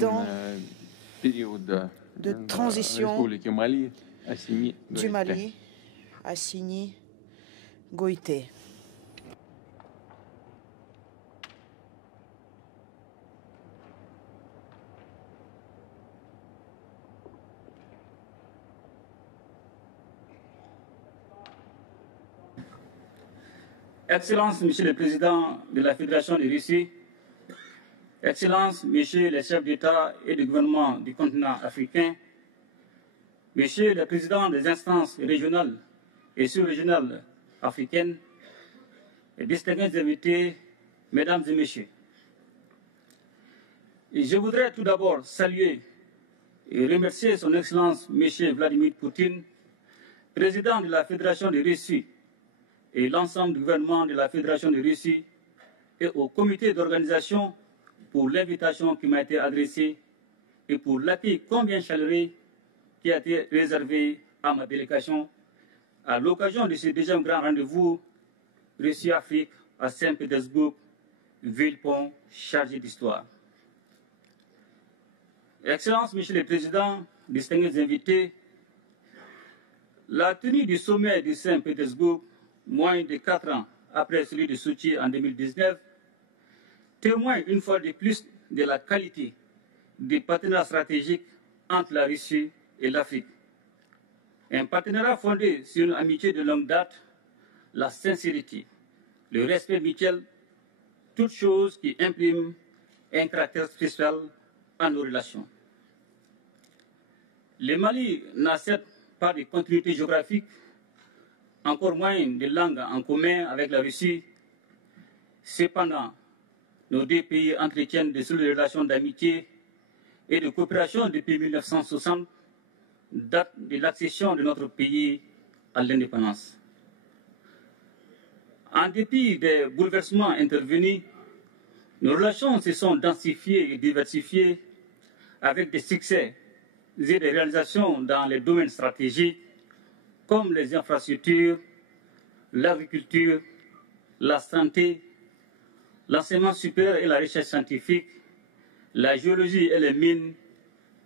Dans de transition du Mali, Assimi Goïté. Excellences, Monsieur le Président de la Fédération de Russie, Excellences, Messieurs les chefs d'État et de gouvernement du continent africain, Messieurs les présidents des instances régionales et sous-régionales africaines, et distingués invités, Mesdames et Messieurs. Et je voudrais tout d'abord saluer et remercier Son Excellence M. Vladimir Poutine, Président de la Fédération de Russie, et l'ensemble du gouvernement de la Fédération de Russie et au comité d'organisation pour l'invitation qui m'a été adressée et pour l'accueil combien chaleureux qui a été réservé à ma délégation à l'occasion de ce deuxième grand rendez-vous Russie-Afrique à Saint-Pétersbourg, ville-pont chargée d'histoire. Excellences, Monsieur le Président, distingués invités, la tenue du sommet de Saint-Pétersbourg moins de 4 ans après celui de Sochi en 2019, témoigne une fois de plus de la qualité des partenariats stratégiques entre la Russie et l'Afrique. Un partenariat fondé sur une amitié de longue date, la sincérité, le respect mutuel, toutes choses qui impriment un caractère spécial à nos relations. Le Mali n'a certes pas de continuité géographique, encore moins de langues en commun avec la Russie. Cependant, nos deux pays entretiennent de solides relations d'amitié et de coopération depuis 1960, date de l'accession de notre pays à l'indépendance. En dépit des bouleversements intervenus, nos relations se sont densifiées et diversifiées avec des succès et des réalisations dans les domaines stratégiques comme les infrastructures, l'agriculture, la santé, l'enseignement supérieur et la recherche scientifique, la géologie et les mines,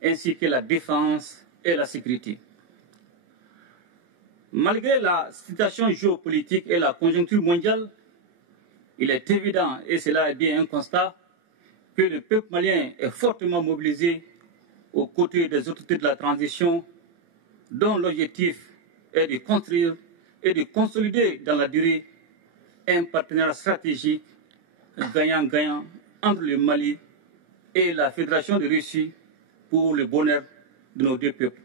ainsi que la défense et la sécurité. Malgré la situation géopolitique et la conjoncture mondiale, il est évident, et cela est bien un constat, que le peuple malien est fortement mobilisé aux côtés des autorités de la transition, dont l'objectif est de construire et de consolider dans la durée un partenariat stratégique gagnant-gagnant entre le Mali et la Fédération de Russie pour le bonheur de nos deux peuples.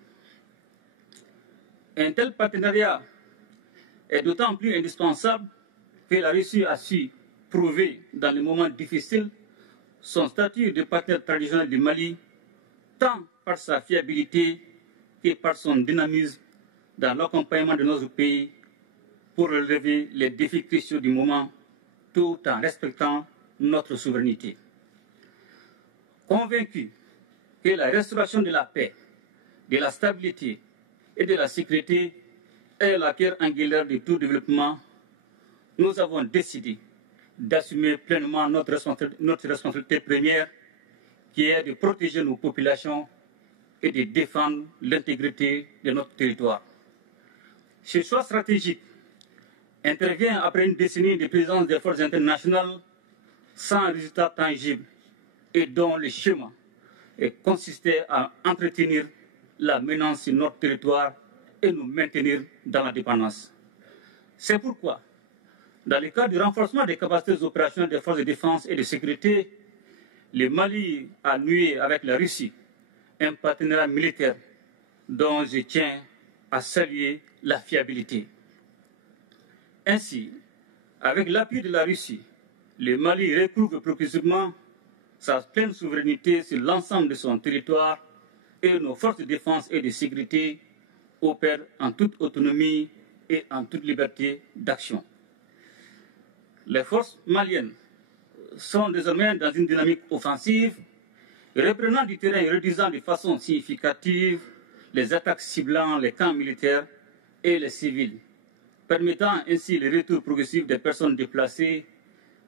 Un tel partenariat est d'autant plus indispensable que la Russie a su prouver dans les moments difficiles son statut de partenaire traditionnel du Mali, tant par sa fiabilité que par son dynamisme dans l'accompagnement de notre pays pour relever les défis cruciaux du moment, tout en respectant notre souveraineté. Convaincu que la restauration de la paix, de la stabilité et de la sécurité est la pierre angulaire de tout développement, nous avons décidé d'assumer pleinement notre responsabilité première, qui est de protéger nos populations et de défendre l'intégrité de notre territoire. Ce choix stratégique intervient après une décennie de présence des forces internationales sans résultat tangible et dont le schéma consistait à entretenir la menace sur notre territoire et nous maintenir dans la dépendance. C'est pourquoi, dans le cadre du renforcement des capacités opérationnelles des forces de défense et de sécurité, le Mali a noué avec la Russie un partenariat militaire dont je tiens à saluer la fiabilité. Ainsi, avec l'appui de la Russie, le Mali recouvre progressivement sa pleine souveraineté sur l'ensemble de son territoire et nos forces de défense et de sécurité opèrent en toute autonomie et en toute liberté d'action. Les forces maliennes sont désormais dans une dynamique offensive, reprenant du terrain et réduisant de façon significative les attaques ciblant les camps militaires et les civils, permettant ainsi le retour progressif des personnes déplacées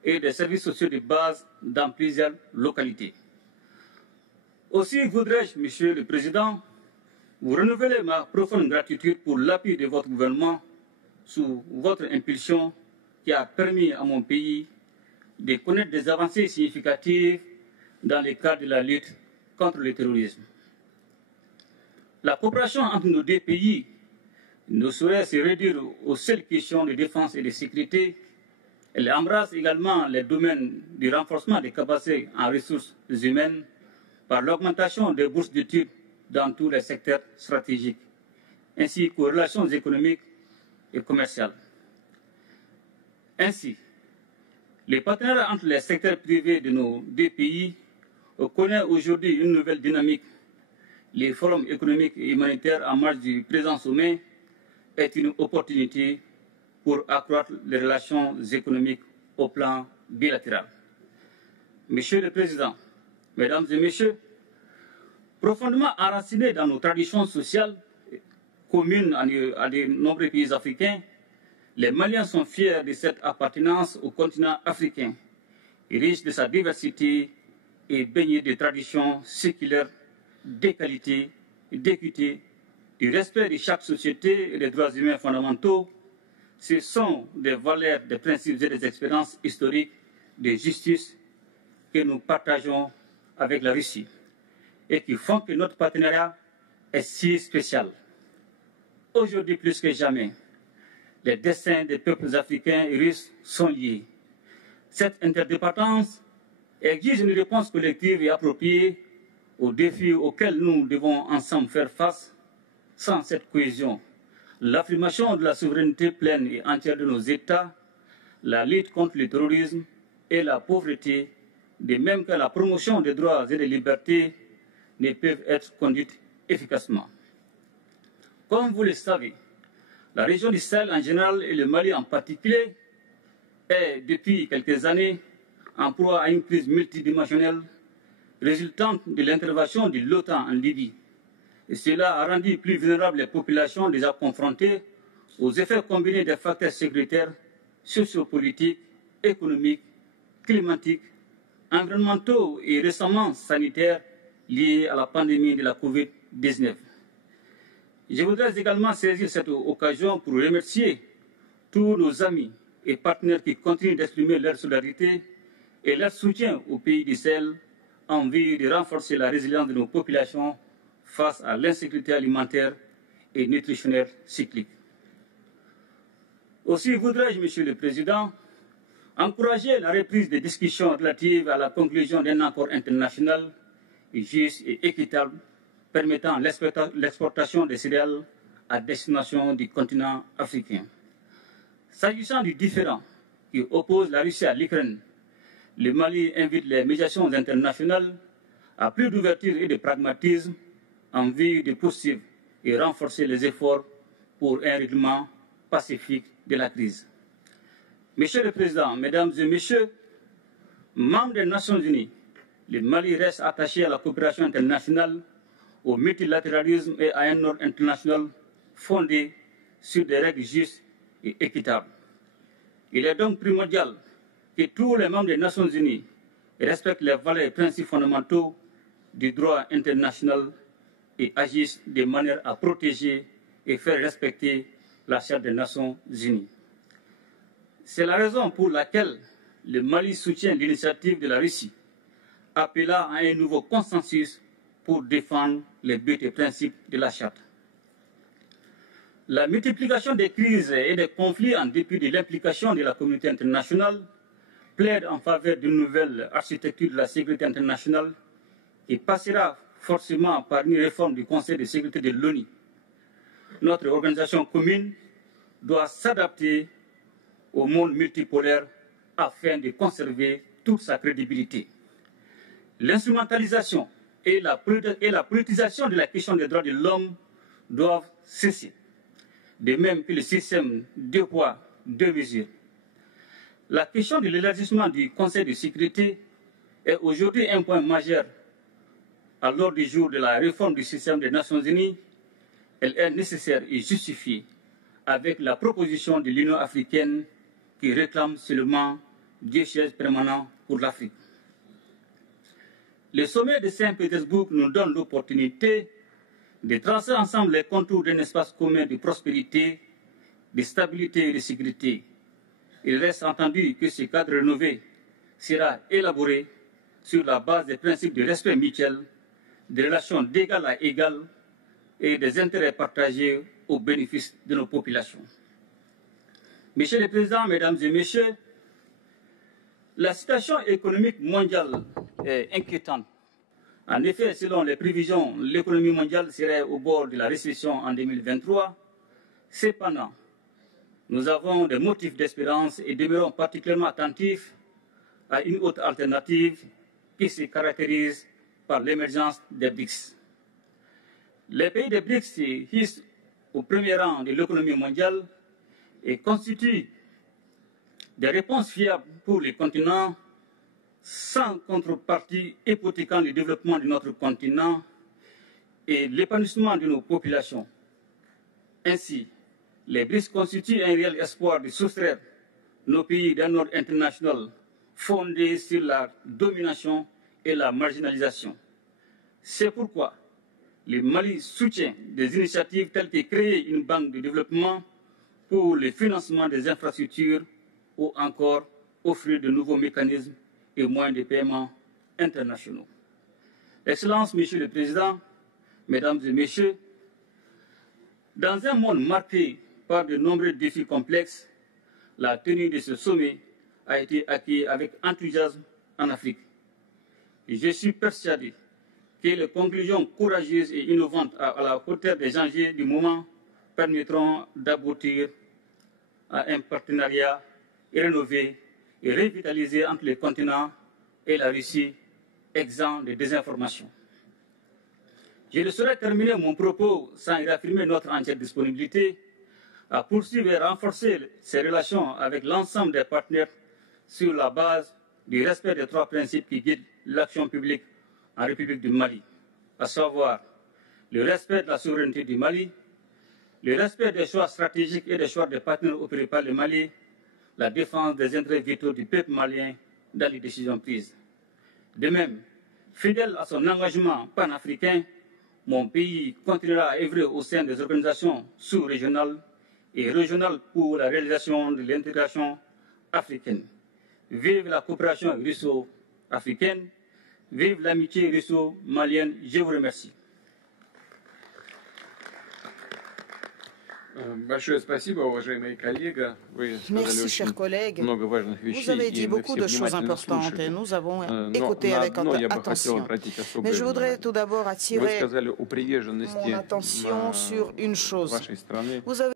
et des services sociaux de base dans plusieurs localités. Aussi voudrais-je, Monsieur le Président, vous renouveler ma profonde gratitude pour l'appui de votre gouvernement sous votre impulsion qui a permis à mon pays de connaître des avancées significatives dans le cadre de la lutte contre le terrorisme. La coopération entre nos deux pays ne saurait se réduire aux seules questions de défense et de sécurité. Elle embrasse également les domaines du renforcement des capacités en ressources humaines par l'augmentation des bourses d'études dans tous les secteurs stratégiques, ainsi qu'aux relations économiques et commerciales. Ainsi, les partenariats entre les secteurs privés de nos deux pays connaissent aujourd'hui une nouvelle dynamique. Les forums économiques et humanitaires en marge du présent sommet est une opportunité pour accroître les relations économiques au plan bilatéral. Monsieur le Président, Mesdames et Messieurs, profondément enracinés dans nos traditions sociales communes à de nombreux pays africains, les Maliens sont fiers de cette appartenance au continent africain, riche de sa diversité et baigné de traditions séculaires, d'égalité, d'équité, du respect de chaque société et des droits humains fondamentaux. Ce sont des valeurs, des principes et des expériences historiques de justice que nous partageons avec la Russie et qui font que notre partenariat est si spécial. Aujourd'hui plus que jamais, les destins des peuples africains et russes sont liés. Cette interdépendance exige une réponse collective et appropriée aux défis auxquels nous devons ensemble faire face. Sans cette cohésion, l'affirmation de la souveraineté pleine et entière de nos États, la lutte contre le terrorisme et la pauvreté, de même que la promotion des droits et des libertés, ne peuvent être conduites efficacement. Comme vous le savez, la région du Sahel en général et le Mali en particulier est depuis quelques années en proie à une crise multidimensionnelle résultante de l'intervention de l'OTAN en Libye. Et cela a rendu plus vulnérables les populations déjà confrontées aux effets combinés des facteurs sécuritaires, sociopolitiques, économiques, climatiques, environnementaux et récemment sanitaires liés à la pandémie de la COVID-19. Je voudrais également saisir cette occasion pour remercier tous nos amis et partenaires qui continuent d'exprimer leur solidarité et leur soutien au pays du Sahel en vue de renforcer la résilience de nos populations face à l'insécurité alimentaire et nutritionnelle cyclique. Aussi voudrais-je, Monsieur le Président, encourager la reprise des discussions relatives à la conclusion d'un accord international juste et équitable permettant l'exportation des céréales à destination du continent africain. S'agissant du différend qui oppose la Russie à l'Ukraine, le Mali invite les médiations internationales à plus d'ouverture et de pragmatisme en vue de poursuivre et renforcer les efforts pour un règlement pacifique de la crise. Monsieur le Président, Mesdames et Messieurs, membres des Nations Unies, le Mali reste attaché à la coopération internationale, au multilatéralisme et à un ordre international fondé sur des règles justes et équitables. Il est donc primordial que tous les membres des Nations Unies respectent les valeurs et principes fondamentaux du droit international et agissent de manière à protéger et faire respecter la Charte des Nations Unies. C'est la raison pour laquelle le Mali soutient l'initiative de la Russie, appelant à un nouveau consensus pour défendre les buts et principes de la Charte. La multiplication des crises et des conflits en dépit de l'implication de la communauté internationale plaide en faveur d'une nouvelle architecture de la sécurité internationale qui passera forcément par une réforme du Conseil de sécurité de l'ONU. Notre organisation commune doit s'adapter au monde multipolaire afin de conserver toute sa crédibilité. L'instrumentalisation et la politisation de la question des droits de l'homme doivent cesser, de même que le système deux poids, deux mesures. La question de l'élargissement du Conseil de sécurité est aujourd'hui un point majeur à l'ordre du jour de la réforme du système des Nations Unies. Elle est nécessaire et justifiée avec la proposition de l'Union africaine qui réclame seulement 2 sièges permanents pour l'Afrique. Le sommet de Saint-Pétersbourg nous donne l'opportunité de tracer ensemble les contours d'un espace commun de prospérité, de stabilité et de sécurité. Il reste entendu que ce cadre rénové sera élaboré sur la base des principes de respect mutuel, des relations d'égal à égal et des intérêts partagés au bénéfice de nos populations. Monsieur le Président, Mesdames et Messieurs, la situation économique mondiale est inquiétante. En effet, selon les prévisions, l'économie mondiale serait au bord de la récession en 2023. Cependant, nous avons des motifs d'espérance et demeurons particulièrement attentifs à une autre alternative qui se caractérise par l'émergence des BRICS. Les pays des BRICS se hissent au premier rang de l'économie mondiale et constituent des réponses fiables pour les continents sans contrepartie hypothéquant le développement de notre continent et l'épanouissement de nos populations. Ainsi, les BRICS constituent un réel espoir de soustraire nos pays d'un ordre international fondé sur la domination et la marginalisation. C'est pourquoi le Mali soutient des initiatives telles que créer une banque de développement pour le financement des infrastructures ou encore offrir de nouveaux mécanismes et moyens de paiement internationaux. Excellences, Monsieur le Président, Mesdames et Messieurs, dans un monde marqué par de nombreux défis complexes, la tenue de ce sommet a été accueillie avec enthousiasme en Afrique. Et je suis persuadé que les conclusions courageuses et innovantes à la hauteur des enjeux du moment permettront d'aboutir à un partenariat rénové et revitalisé entre les continents et la Russie, exempt de désinformation. Je ne saurais terminer mon propos sans réaffirmer notre entière disponibilité à poursuivre et renforcer ces relations avec l'ensemble des partenaires sur la base du respect des trois principes qui guident l'action publique en République du Mali, à savoir le respect de la souveraineté du Mali, le respect des choix stratégiques et des choix des partenaires opérés par le Mali, la défense des intérêts vitaux du peuple malien dans les décisions prises. De même, fidèle à son engagement panafricain, mon pays continuera à œuvrer au sein des organisations sous-régionales et régionales pour la réalisation de l'intégration africaine. Vive la coopération russo-africaine, vive l'amitié russo-malienne. Je vous remercie. Большое спасибо, уважаемый коллега. Вы Merci, chers collègues. Vous avez dit beaucoup de choses importantes et nous avons écouté avec attention. Mais je voudrais tout d'abord attirer mon attention sur une chose. Vous avez